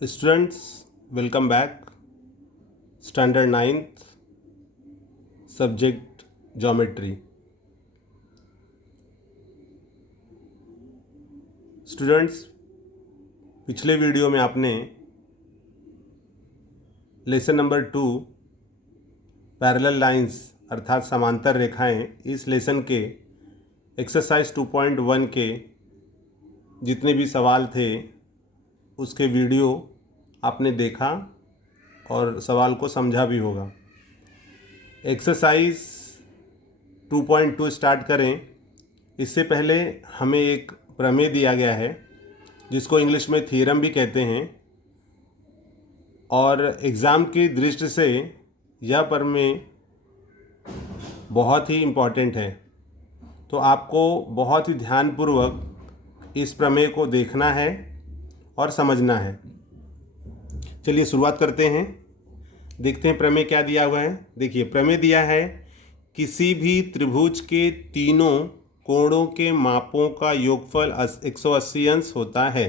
Students, welcome back. Standard 9th, subject Geometry. Students, पिछले video में आपने लेसन नंबर 2 पैरेलल लाइंस अर्थात समांतर रेखाएं इस लेसन के एक्सरसाइज 2.1 के जितने भी सवाल थे उसके वीडियो आपने देखा और सवाल को समझा भी होगा। एक्सरसाइज 2.2 स्टार्ट करें। इससे पहले हमें एक प्रमेय दिया गया है जिसको इंग्लिश में थ्योरम भी कहते हैं, और एग्ज़ाम की दृष्टि से यह प्रमेय बहुत ही इम्पॉर्टेंट है। तो आपको बहुत ही ध्यानपूर्वक इस प्रमेय को देखना है और समझना है। चलिए शुरुआत करते हैं। देखते हैं प्रमेय क्या दिया हुआ है। देखिए, प्रमेय दिया है किसी भी त्रिभुज के तीनों कोणों के मापों का योगफल 180 अंश होता है।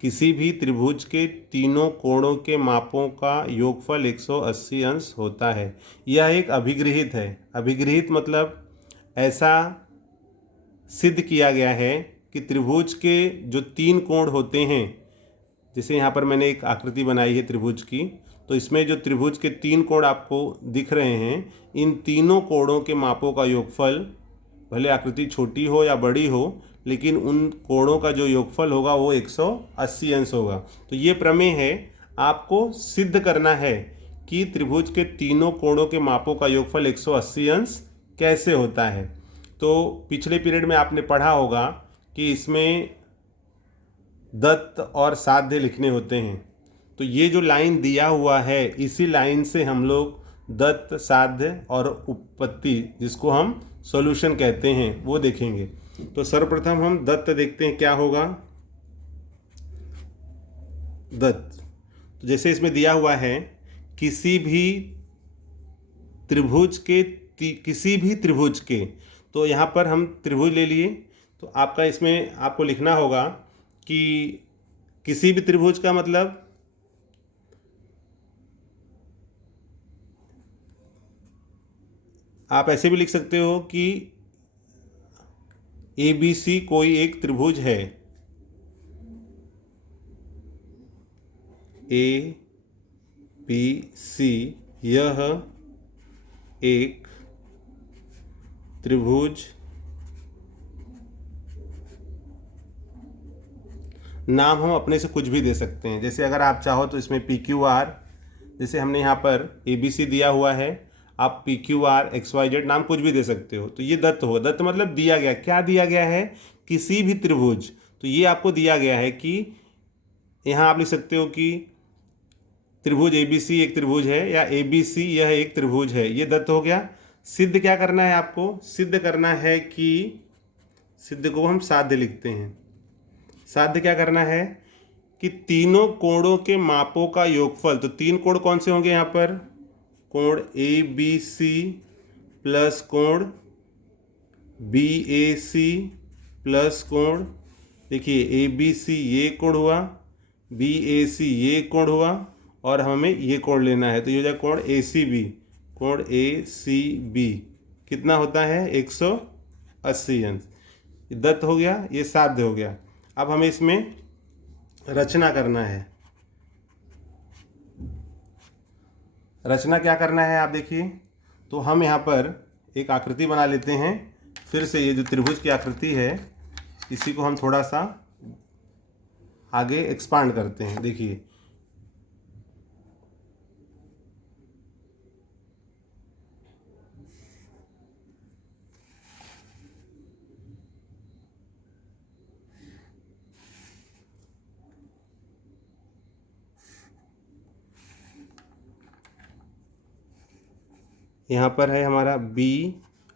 किसी भी त्रिभुज के तीनों कोणों के मापों का योगफल 180 अंश होता है। यह एक अभिगृहित है। अभिगृहित मतलब ऐसा सिद्ध किया गया है कि त्रिभुज के जो तीन कोण होते हैं, जैसे यहाँ पर मैंने एक आकृति बनाई है त्रिभुज की, तो इसमें जो त्रिभुज के तीन कोण आपको दिख रहे हैं, इन तीनों कोणों के मापों का योगफल, भले आकृति छोटी हो या बड़ी हो, लेकिन उन कोणों का जो योगफल होगा वो 180 अंश होगा। तो ये प्रमेय है, आपको सिद्ध करना है कि त्रिभुज के तीनों कोणों के मापों का योगफल 180 अंश कैसे होता है। तो पिछले पीरियड में आपने पढ़ा होगा कि इसमें दत्त और साध्य लिखने होते हैं। तो ये जो लाइन दिया हुआ है, इसी लाइन से हम लोग दत्त, साध्य और उपपत्ति, जिसको हम सॉल्यूशन कहते हैं, वो देखेंगे। तो सर्वप्रथम हम दत्त देखते हैं क्या होगा। दत्त, तो जैसे इसमें दिया हुआ है किसी भी त्रिभुज के, तो यहाँ पर हम त्रिभुज ले लिए। तो आपका इसमें आपको लिखना होगा कि किसी भी त्रिभुज का मतलब आप ऐसे भी लिख सकते हो कि ABC कोई एक त्रिभुज है। ABC यह एक त्रिभुज, नाम हम अपने से कुछ भी दे सकते हैं। जैसे अगर आप चाहो तो इसमें PQR, जैसे हमने यहाँ पर ABC दिया हुआ है, आप PQR XYZ नाम कुछ भी दे सकते हो। तो ये दत्त होगा। दत्त मतलब दिया गया। क्या दिया गया है? किसी भी त्रिभुज। तो ये आपको दिया गया है कि यहाँ आप लिख सकते हो कि त्रिभुज ABC एक त्रिभुज है, या ABC यह एक त्रिभुज है। ये दत्त हो गया। सिद्ध क्या करना है आपको? सिद्ध करना है कि, सिद्ध को हम साध्य लिखते हैं। साध्य क्या करना है कि तीनों कोणों के मापों का योगफल, तो तीन कोण कौन से होंगे यहाँ पर? कोण ABC प्लस कोण BAC प्लस कोण, देखिए ABC ये कोण हुआ, BAC ये कोण हुआ, और हमें ये कोण लेना है। तो ये हो जाएगा कोण ACB। कोण ACB कितना होता है? 180 अंश। दत्त हो गया, ये साध्य हो गया। अब हमें इसमें रचना करना है। रचना क्या करना है आप देखिए। तो हम यहाँ पर एक आकृति बना लेते हैं। फिर से ये जो त्रिभुज की आकृति है, इसी को हम थोड़ा सा आगे एक्सपांड करते हैं। देखिए, यहाँ पर है हमारा B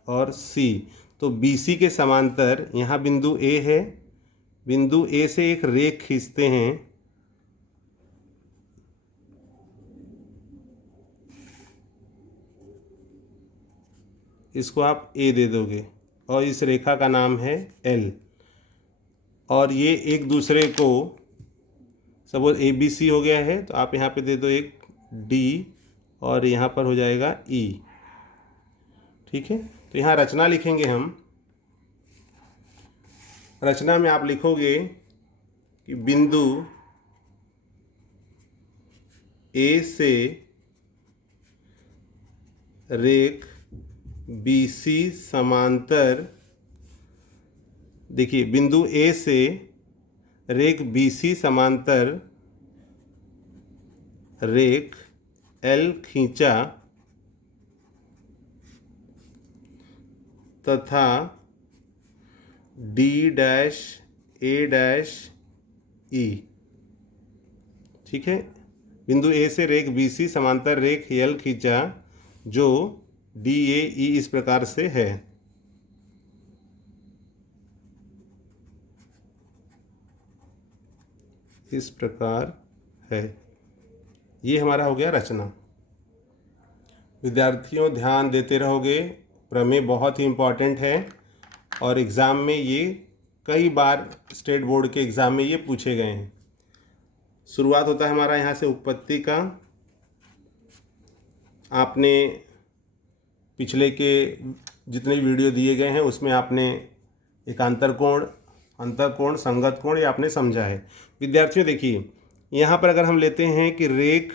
और C। तो BC के समांतर यहाँ बिंदु A है। बिंदु A से एक रेख खींचते हैं। इसको आप A दे दोगे, और इस रेखा का नाम है L। और ये एक दूसरे को सपोज ABC हो गया है तो आप यहाँ पे दे दो एक D और यहाँ पर हो जाएगा E। ठीक है, तो यहाँ रचना लिखेंगे हम। रचना में आप लिखोगे कि बिंदु A से रेख BC समांतर, देखिए बिंदु A से रेख BC समांतर रेख L खींचा तथा D dash A dash E। ठीक है, बिंदु A से रेख BC समांतर रेख L खींचा जो DAE इस प्रकार से है। इस प्रकार है। ये हमारा हो गया रचना। विद्यार्थियों ध्यान देते रहोगे, प्रमेय बहुत ही इम्पॉर्टेंट है और एग्ज़ाम में ये कई बार स्टेट बोर्ड के एग्ज़ाम में ये पूछे गए हैं। शुरुआत होता है हमारा यहाँ से उत्पत्ति का। आपने पिछले के जितने वीडियो दिए गए हैं उसमें आपने एकांतर कोण, अंतर कोण, संगत कोण ये आपने समझा है। विद्यार्थियों देखिए, यहाँ पर अगर हम लेते हैं कि रेख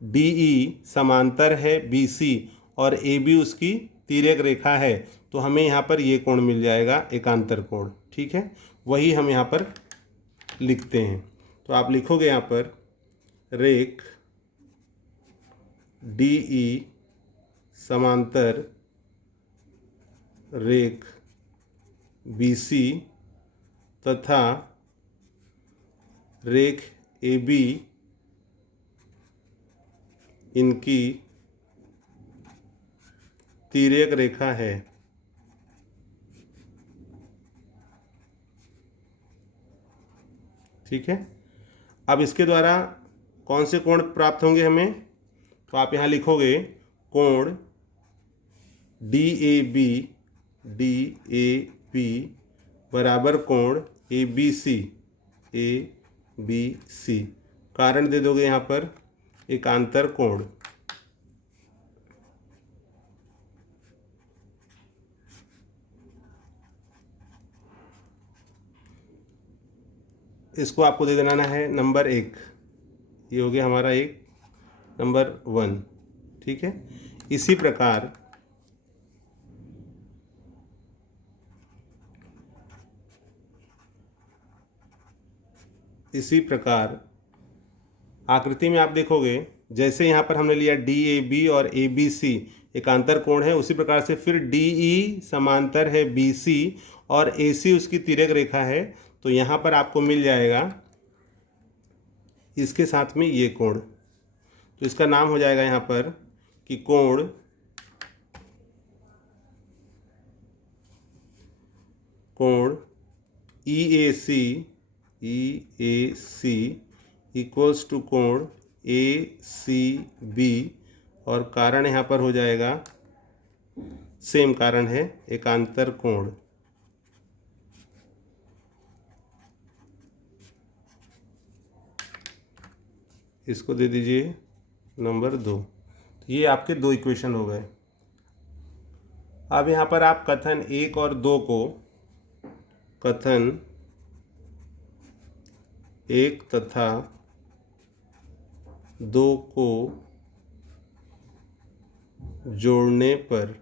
DE समांतर है BC और AB उसकी तिर्यक रेखा है, तो हमें यहाँ पर ये कोण मिल जाएगा एकांतर कोण। ठीक है, वही हम यहाँ पर लिखते हैं। तो आप लिखोगे यहाँ पर रेख DE समांतर रेख BC तथा रेख AB इनकी तिर्यक रेखा है। ठीक है, अब इसके द्वारा कौन से कोण प्राप्त होंगे हमें, तो आप यहाँ लिखोगे कोण DAB बराबर कोण ABC। कारण दे दोगे यहाँ पर एकांतर कोण। इसको आपको दे देना है नंबर 1। ये हो गया हमारा एक नंबर 1। ठीक है, इसी प्रकार आकृति में आप देखोगे जैसे यहाँ पर हमने लिया DAB और ABC एकांतर कोण है, उसी प्रकार से फिर DE समांतर है BC और AC उसकी तिर्यक रेखा है, तो यहाँ पर आपको मिल जाएगा इसके साथ में ये कोण। तो इसका नाम हो जाएगा यहाँ पर कि कोण EAC इक्वल्स टू कोण ACB और कारण यहाँ पर हो जाएगा सेम कारण है एकांतर कोण। इसको दे दीजिए नंबर 2। ये आपके 2 इक्वेशन हो गए। अब यहाँ पर आप कथन 1 और 2 को, कथन 1 तथा 2 को जोड़ने पर,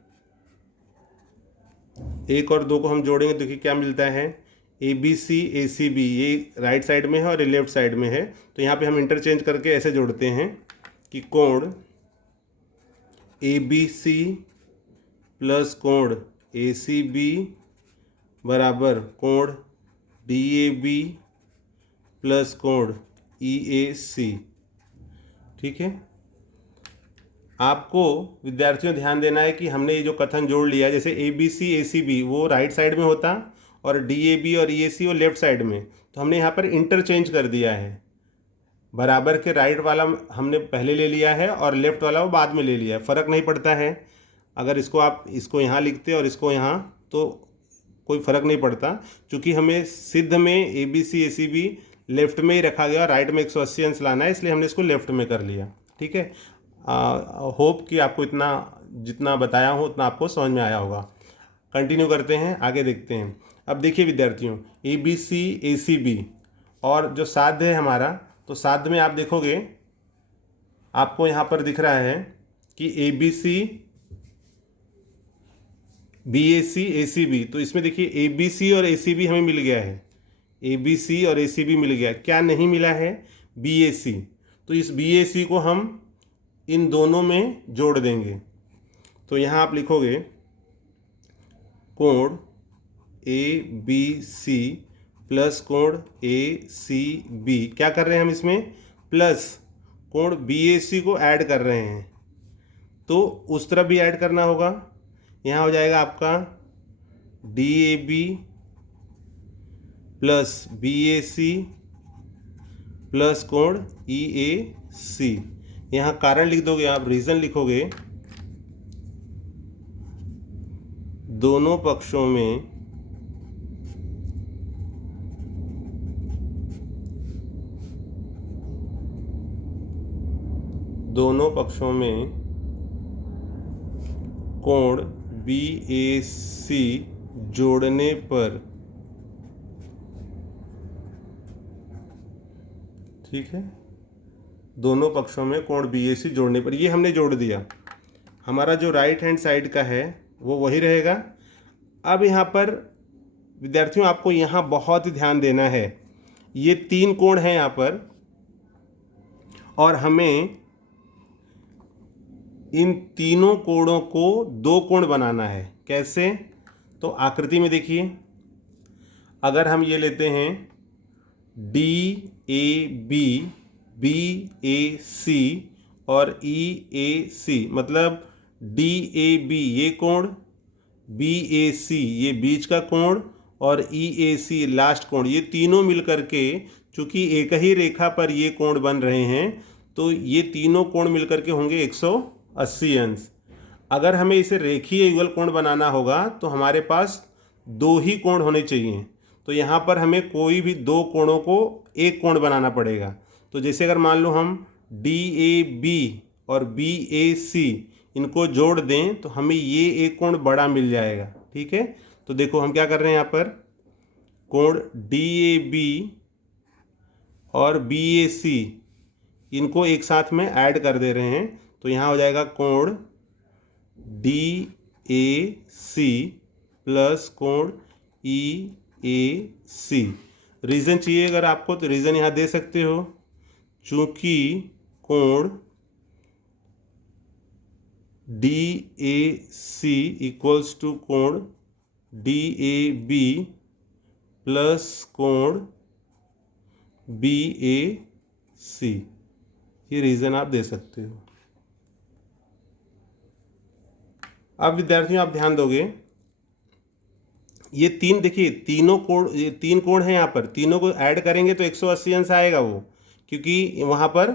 1 और 2 को हम जोड़ेंगे देखिए क्या मिलता है, ABC ACB ये राइट साइड में है और ये लेफ्ट साइड में है, तो यहाँ पे हम इंटरचेंज करके ऐसे जोड़ते हैं कि कोण ABC प्लस कोण ACB बराबर कोण DAB प्लस कोण EAC। ठीक है, आपको विद्यार्थियों ध्यान देना है कि हमने ये जो कथन जोड़ लिया, जैसे ABC ACB वो राइट साइड में होता और DAB और EAC वो लेफ्ट साइड में, तो हमने यहाँ पर इंटरचेंज कर दिया है। बराबर के राइट वाला हमने पहले ले लिया है और लेफ्ट वाला वो बाद में ले लिया है, फ़र्क नहीं पड़ता है। अगर इसको आप इसको यहाँ लिखते और इसको यहाँ, तो कोई फ़र्क नहीं पड़ता, क्योंकि हमें सिद्ध में ABC ACB लेफ्ट में ही रखा गया, राइट में 180 अंश लाना है, इसलिए हमने इसको लेफ्ट में कर लिया। ठीक है, होप कि आपको इतना जितना बताया हूँ उतना आपको समझ में आया होगा। कंटिन्यू करते हैं, आगे देखते हैं। अब देखिए विद्यार्थियों, ए बी सी ए सी बी और जो साध्य है हमारा, तो साध्य में आप देखोगे आपको यहाँ पर दिख रहा है कि A B C B A C B, तो इसमें देखिए ए बी सी और ए सी बी हमें मिल गया है, ए बी सी और ए सी बी मिल गया। क्या नहीं मिला है? बी ए सी। तो इस बी ए सी को हम इन दोनों में जोड़ देंगे। तो यहाँ आप लिखोगे कोण ए बी सी प्लस कोण ए सी बी। क्या कर रहे हैं हम इसमें? प्लस कोण बी ए सी को ऐड कर रहे हैं, तो उस तरफ भी ऐड करना होगा। यहाँ हो जाएगा आपका D A B plus B A C plus कोण ई ए सी। यहाँ कारण लिख दोगे आप, रीज़न लिखोगे, दोनों पक्षों में कोण बी ए सी जोड़ने पर, ठीक है, दोनों पक्षों में कोण बी ए सी जोड़ने पर, ये हमने जोड़ दिया। हमारा जो राइट हैंड साइड का है वो वही रहेगा। अब यहाँ पर विद्यार्थियों आपको यहाँ बहुत ही ध्यान देना है, ये 3 कोण हैं यहाँ पर और हमें इन तीनों कोणों को 2 कोण बनाना है। कैसे? तो आकृति में देखिए, अगर हम ये लेते हैं D A B B A सी और ई ए सी, मतलब डी ए बी ये कोण, बी ए सी ये बीच का कोण और ई ए सी लास्ट कोण, ये तीनों मिलकर के चूंकि एक ही रेखा पर ये कोण बन रहे हैं तो ये तीनों कोण मिलकर के होंगे 180 अंश। अगर हमें इसे रेखीय युगल कोण बनाना होगा तो हमारे पास 2 ही कोण होने चाहिए। तो यहाँ पर हमें कोई भी 2 कोणों को एक कोण बनाना पड़ेगा। तो जैसे अगर मान लो हम डी ए बी और बी ए सी इनको जोड़ दें तो हमें ये एक कोण बड़ा मिल जाएगा। ठीक है, तो देखो हम क्या कर रहे हैं, यहाँ पर कोण डी ए बी और बी ए सी इनको एक साथ में ऐड कर दे रहे हैं। तो यहाँ हो जाएगा कोण डी ए सी प्लस कोण ई ए सी। रीज़न चाहिए अगर आपको तो रीज़न यहाँ दे सकते हो, चूँकि कोण D A C equals to कोण डी ए बी प्लस कोण बी ए सी, ये रीज़न आप दे सकते हो। अब विद्यार्थियों आप ध्यान दोगे, ये 3 देखिए तीनों कोण, ये 3 कोण हैं यहाँ पर, तीनों को ऐड करेंगे तो 180 अंश आएगा वो, क्योंकि वहाँ पर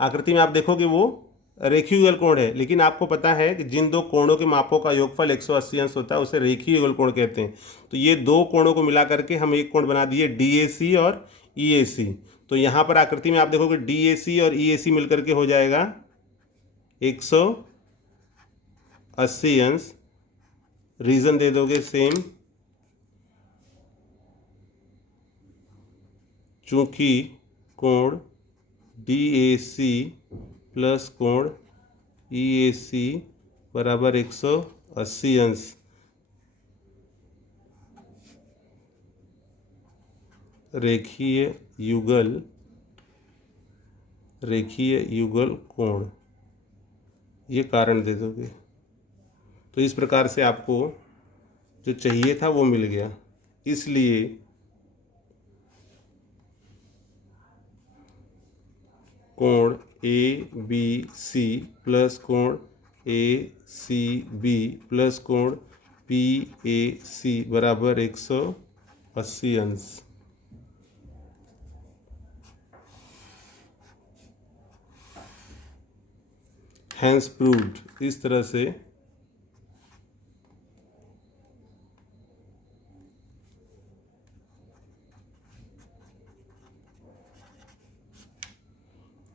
आकृति में आप देखोगे वो रेखीय युगल कोण है। लेकिन आपको पता है कि जिन 2 कोणों के मापों का योगफल 180 अंश होता है उसे रेखीय युगल कोण कहते हैं। तो ये 2 कोणों को मिला करके हम एक कोण बना दिए डी ए सी और ई ए सी। तो यहाँ पर आकृति में आप देखोगे डी ए सी और ई ए सी मिलकर के हो जाएगा 180 अंश। रीज़न दे दोगे सेम, चूँकि कोण डी ए सी प्लस कोण ई ए सी बराबर 180 अंश। रेखीय युगल कोण, ये कारण दे दोगे। तो इस प्रकार से आपको जो चाहिए था वो मिल गया। इसलिए कोण ए बी सी प्लस कोण ए सी बी प्लस कोण पी ए सी बराबर 180 अंश। हैंस प्रूव्ड, इस तरह से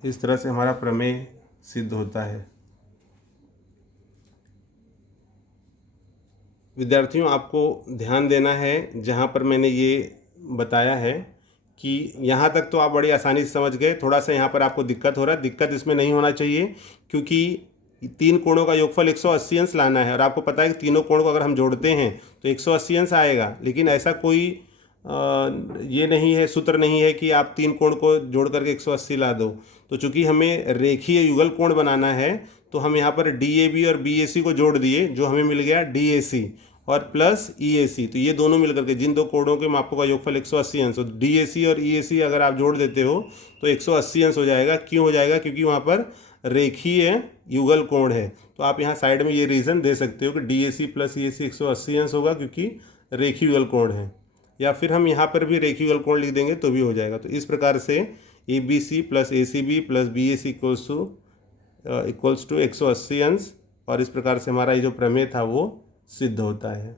इस तरह से हमारा प्रमेय सिद्ध होता है। विद्यार्थियों, आपको ध्यान देना है जहाँ पर मैंने ये बताया है कि यहाँ तक तो आप बड़ी आसानी से समझ गए। थोड़ा सा यहाँ पर आपको दिक्कत हो रहा है, दिक्कत इसमें नहीं होना चाहिए, क्योंकि 3 कोणों का योगफल 180 अंश लाना है और आपको पता है कि तीनों कोण को अगर हम जोड़ते हैं तो 180 अंश आएगा। लेकिन ऐसा कोई ये नहीं है, सूत्र नहीं है कि आप 3 कोण को जोड़ करके 180 ला दो। तो चूंकि हमें रेखीय युगल कोण बनाना है तो हम यहाँ पर DAB और BAC को जोड़ दिए, जो हमें मिल गया DAC और प्लस EAC। तो ये दोनों मिलकर के जिन दो कोणों के मापों का योगफल 180 अंश, तो DAC और EAC अगर आप जोड़ देते हो तो 180 अंश हो जाएगा। क्यों हो जाएगा? क्योंकि वहाँ पर रेखीय युगल कोण है। तो आप यहाँ साइड में ये रीज़न दे सकते हो कि DAC प्लस EAC 180 अंश होगा, क्योंकि रेखीय युगल कोण है। या फिर हम यहाँ पर भी रेखीय युगल कोण लिख देंगे तो भी हो जाएगा। तो इस प्रकार से ABC plus ACB plus BAC equals to 180 अंश, और इस प्रकार से हमारा ये जो प्रमेय था वो सिद्ध होता है।